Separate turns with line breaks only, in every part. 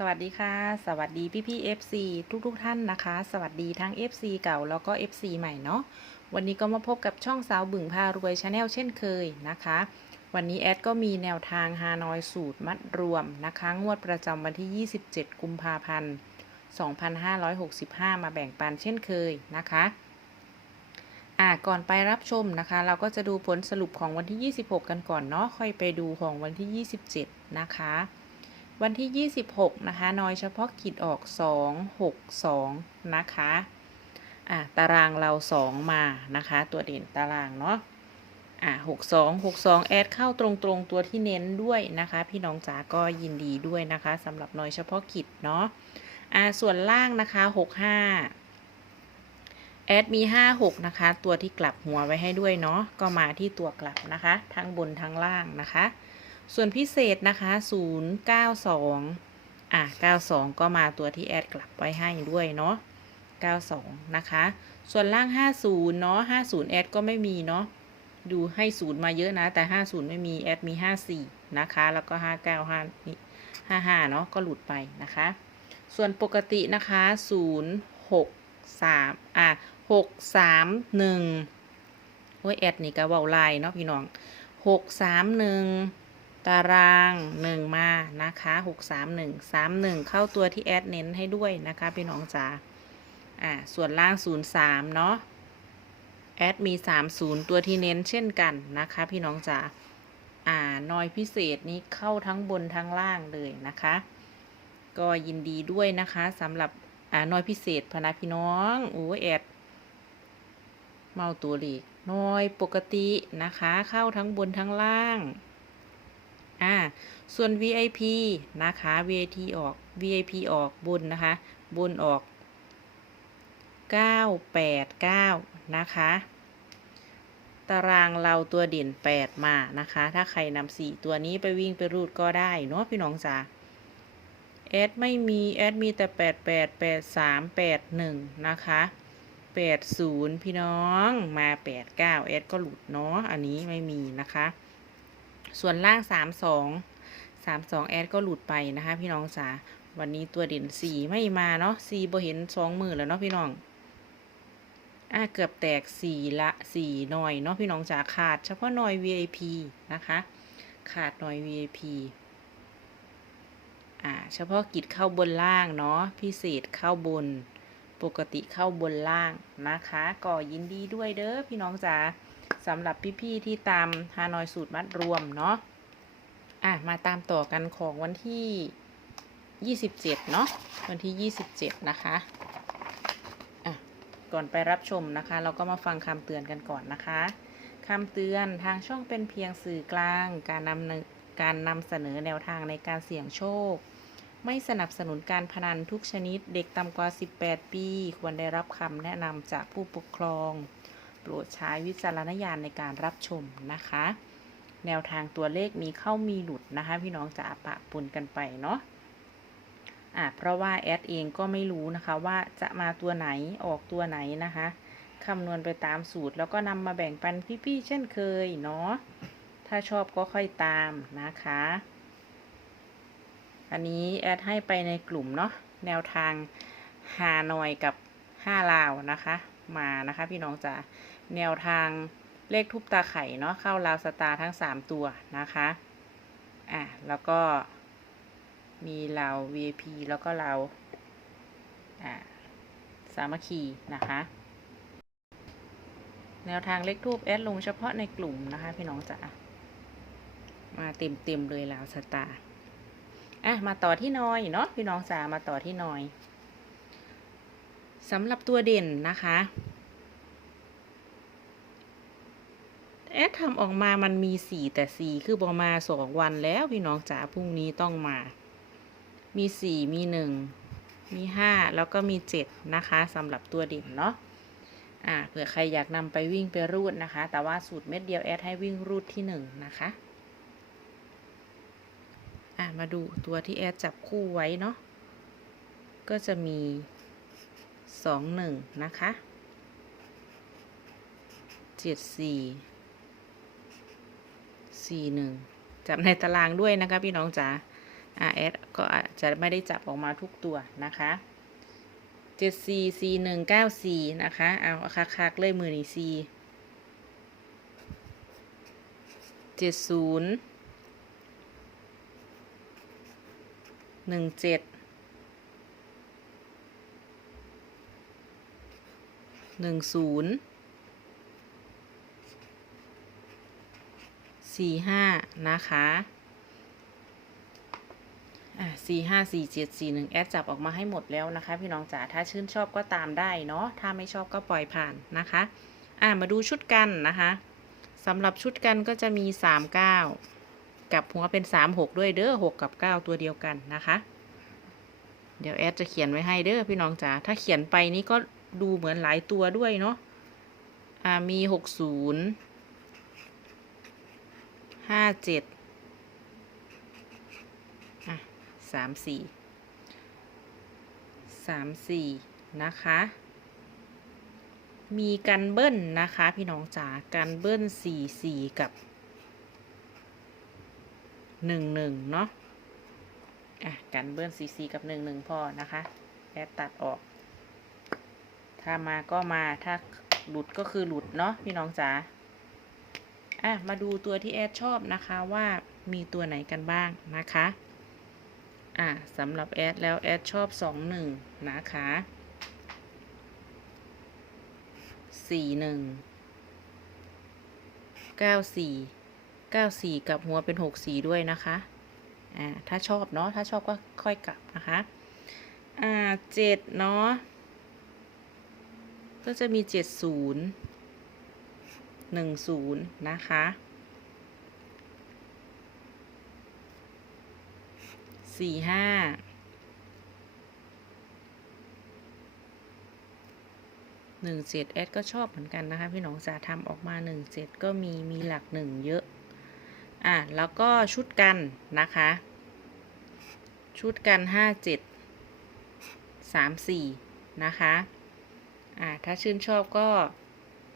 สวัสดีค่ะ สวัสดีพี่พี่ๆ FC ทุกทุกท่านนะคะ สวัสดีทั้ง FC เก่าแล้วก็ FC ใหม่เนาะวันนี้ก็มาพบกับช่องสาวบึ่งพารวยชาแนลเช่นเคยนะคะ วันนี้แอดก็มีแนวทางฮานอยสูตรมัดรวมนะคะ งวดประจำวันที่ 27 กุมภาพันธ์ 2565 มาแบ่งปันเช่นเคยนะคะอ่าก่อนไปรับชมนะคะ เราก็จะดูผลสรุปของวันที่ 26 กันก่อนเนาะค่อยไปดูของวันที่ 27 นะคะ วันที่ 26 นะคะนอยเฉพาะกิจออก 2 6 2 นะคะ อะ ตารางเรา 2 มานะคะ ตัวเด่นตารางเนาะ อะ 62 62 แอดเข้าตรงๆ ตัวที่เน้นด้วยนะคะ พี่น้องจ๋าก็ยินดีด้วยนะคะสำหรับนอยเฉพาะกิจเนาะ อะ ส่วนล่างนะคะ 65 แอดมี 56 นะคะ ตัวที่กลับหัวไว้ให้ด้วยเนาะ ก็มาที่ตัวกลับนะคะ ทั้งบนทั้งล่างนะคะ ส่วนพิเศษนะคะ 092 อะ 92 ก็มาตัวที่แอดกลับไว้ให้ด้วยเนาะ 92 นะคะ ส่วนล่าง 50 เนาะ 50 แอดก็ไม่มีเนาะ ดูให้0มาเยอะนะ แต่ 50 ไม่มี แอดมี 54 นะคะ แล้วก็ 59 5 55 เนาะ ก็หลุดไปนะคะ ส่วนปกตินะคะ 0 6 3 อะ 6 3 1โอ้ยแอดนี่ก็เบาลายเนาะพี่น้อง 6 3 1 ตารางหนึ่งมานะคะหกสามหนึ่งสามหนึ่งเข้าตัวที่แอดเน้นให้ด้วยนะคะพี่น้องจ๋าอ่าส่วนล่างศูนย์สามเนาะแอดมีสามศูนย์ตัวที่เน้นเช่นกันนะคะพี่น้องจ๋าอ่านอยพิเศษนี้เข้าทั้งบนทั้งล่างเลยนะคะ ก็ยินดีด้วยนะคะสำหรับอ่านอยพิเศษพนะพี่น้องโอ้แอดเมาตัวเลขน้อยปกตินะคะ เข้าทั้งบนทั้งล่าง ส่วน VIP นะคะ VAT ออก VIP ออกบนนะคะ บนออก 989 นะคะ ตารางเราตัวเด่น 8 มานะคะ ถ้าใครนำ4ตัวนี้ไปวิ่งไปรูดก็ได้เนาะพี่น้องจ๋าแอดไม่มีแอดมีแต่ 88 83 81 นะคะ 80 พี่น้องมา 89 แอดก็หลุดเนาะอันนี้ไม่มีนะคะ ส่วนล่าง32 32แอดก็หลุดไปนะคะ พี่น้องจ๋าวันนี้ตัวเด่น4ไม่มาเนาะ4บ่เห็นสองมือแล้วเนาะพี่น้องอ่าเกือบแตก4ละ4หน่อยเนาะพี่น้องจ๋าขาดเฉพาะหน่อย VIP นะคะ ขาดหน่อย VIP อ่าเฉพาะกิจเข้าบนล่างเนาะพิเศษเข้าบนปกติเข้าบนล่างนะคะ ก็ยินดีด้วยเด้อพี่น้องจ๋า สำหรับพี่ๆที่ตามฮานอยสูตรมัดรวมเนาะอะมาตามต่อกันของวันที่ 27 เนาะวันที่ 27 นะคะอะก่อนไปรับชมนะคะ เราก็มาฟังคำเตือนกันก่อนนะคะคำเตือนทางช่องเป็นเพียงสื่อกลางการนำการนำเสนอแนวทางในการเสี่ยงโชค ไม่สนับสนุนการพนันทุกชนิด เด็กต่ำกว่า 18 ปี ควรได้รับคำแนะนำจากผู้ปกครอง โปรดใช้วิจารณญาณในการรับชมนะคะ แนวทางตัวเลขมีเข้ามีหลุดนะคะ พี่น้องจะปะปนกันไปเนาะอะเพราะว่าแอดเองก็ไม่รู้นะคะว่าจะมาตัวไหนออกตัวไหนนะคะคำนวณไปตามสูตรแล้วก็นำมาแบ่งปันพี่ๆเช่นเคยเนาะถ้าชอบก็ค่อยตามนะคะ อันนี้แอดให้ไปในกลุ่มเนาะแนวทางฮานอยกับห้าลาวนะคะ มานะคะ พี่น้องจ๋าแนวทางเลขทุบตาไข่เนาะเข้าลาวสตาทั้งสามตัวนะคะอะแล้วก็มีลาว VIP แล้วก็ลาวอ่าสามัคคีนะคะแนวทางเลขทูบแอดลงเฉพาะในกลุ่มนะคะ พี่น้องจ๋ามาเต็มเต็มเลยลาวสตาร์อะมาต่อที่นอยเนาะพี่น้องสามาต่อที่นอย สำหรับตัวเด่นนะคะแอดทำออกมามันมีสี่แต่สี่คือบอมาสองวันแล้วพี่น้องจ๋าพรุ่งนี้ต้องมา มีสี่มีหนึ่งมีห้าแล้วก็มีเจ็ดนะคะสำหรับตัวเด่นเนาะอ่าเผื่อใครอยากนำไปวิ่งไปรูดนะคะ แต่ว่าสูตรเม็ดเดียวแอดให้วิ่งรูดที่หนึ่งนะคะอะมาดูตัวที่แอดจับคู่ไว้เนาะก็จะมี สองหนึ่งนะคะเจ็ดสี่สี่หนึ่งจับในตารางด้วยนะคะพี่น้องจ๋าอ่าแอดก็อาจจะไม่ได้จับออกมาทุกตัวนะคะเจ็ดสี่สี่หนึ่งเก้าสี่นะคะ เอาคักๆเลยมือนี่สี่เจ็ดศูนย์หนึ่งเจ็ด หนึ่งศูนย์สี่ห้านะคะอะสี่ห้าสี่เจ็ดสี่หนึ่งแอดจับออกมาให้หมดแล้วนะคะ พี่น้องจ๋าถ้าชื่นชอบก็ตามได้เนาะถ้าไม่ชอบก็ปล่อยผ่านนะคะอะมาดูชุดกันนะคะสำหรับชุดกันก็จะมีสามเก้ากับหัวเป็นสามหกด้วยเด้อหกกับเก้าตัวเดียวกันนะคะ เดี๋ยวแอดจะเขียนไว้ให้เด้อพี่น้องจ๋าถ้าเขียนไปนี่ก็ ดูเหมือนหลายตัวด้วยเนาะอ่ามีหกศูนย์ห้าเจ็ดอะสามสี่สามสี่นะคะ มีกันเบิ้ลนะคะพี่น้องจ๋ากันเบิ้ลสี่สี่กับหนึ่งหนึ่งเนาะอะกันเบิ้ลสี่สี่กับหนึ่งหนึ่งพอนะคะแอดตัดออก ถ้ามาก็มาถ้าหลุดก็คือหลุดเนาะพี่น้องจ๋าอะมาดูตัวที่แอดชอบนะคะว่ามีตัวไหนกันบ้างนะคะอะสำหรับแอดแล้วแอดชอบสองหนึ่งนะคะสี่หนึ่งเก้าสี่เก้าสี่กับหัวเป็นหกสี่ด้วยนะคะอ่าถ้าชอบเนาะถ้าชอบก็ค่อยกลับนะคะอ่าเจ็ดเนาะ ก็จะมีเจ็ดศูนย์หนึ่งศูนย์นะคะสี่ห้าหนึ่งเจ็ดแอดก็ชอบเหมือนกันนะคะ พี่น้องจะทำออกมาหนึ่งเจ็ดก็มีมีหลักหนึ่งเยอะ อะ แล้วก็ชุดกันนะคะ ชุดกันห้าเจ็ดสามสี่นะคะ อ่าถ้าชื่นชอบก็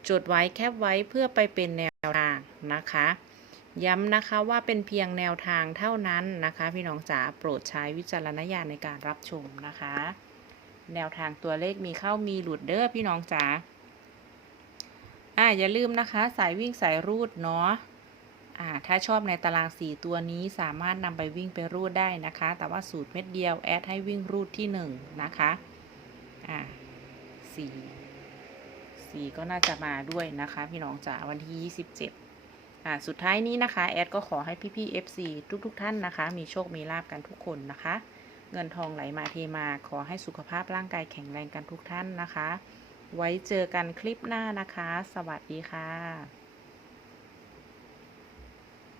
จดไว้แคปไว้เพื่อไปเป็นแนวทางนะคะ ย้ำนะคะว่าเป็นเพียงแนวทางเท่านั้นนะคะ พี่น้องจ๋าโปรดใช้วิจารณญาณในการรับชมนะคะ แนวทางตัวเลขมีเข้ามีหลุดเด้อพี่น้องจ๋าอ่าอย่าลืมนะคะ สายวิ่งสายรูดเนาะอ่าถ้าชอบในตาราง 4 ตัวนี้สามารถนำไปวิ่งไปรูดได้นะคะ แต่ว่าสูตรเม็ดเดียวแอดให้วิ่งรูดที่ 1 นะคะอ่า สี่สี่ก็น่าจะมาด้วยนะคะ พี่น้องจ๋าวันที่ยี่สิบเจ็ดอ่าสุดท้ายนี้นะคะ แอดก็ขอให้พี่ๆ FC ทุกๆทท่านนะคะ มีโชคมีลาบกันทุกคนนะคะ เงินทองไหลมาเทมาขอให้สุขภาพร่างกายแข็งแรงกันทุกท่านนะคะ ไว้เจอกันคลิปหน้านะคะ สวัสดีค่ะ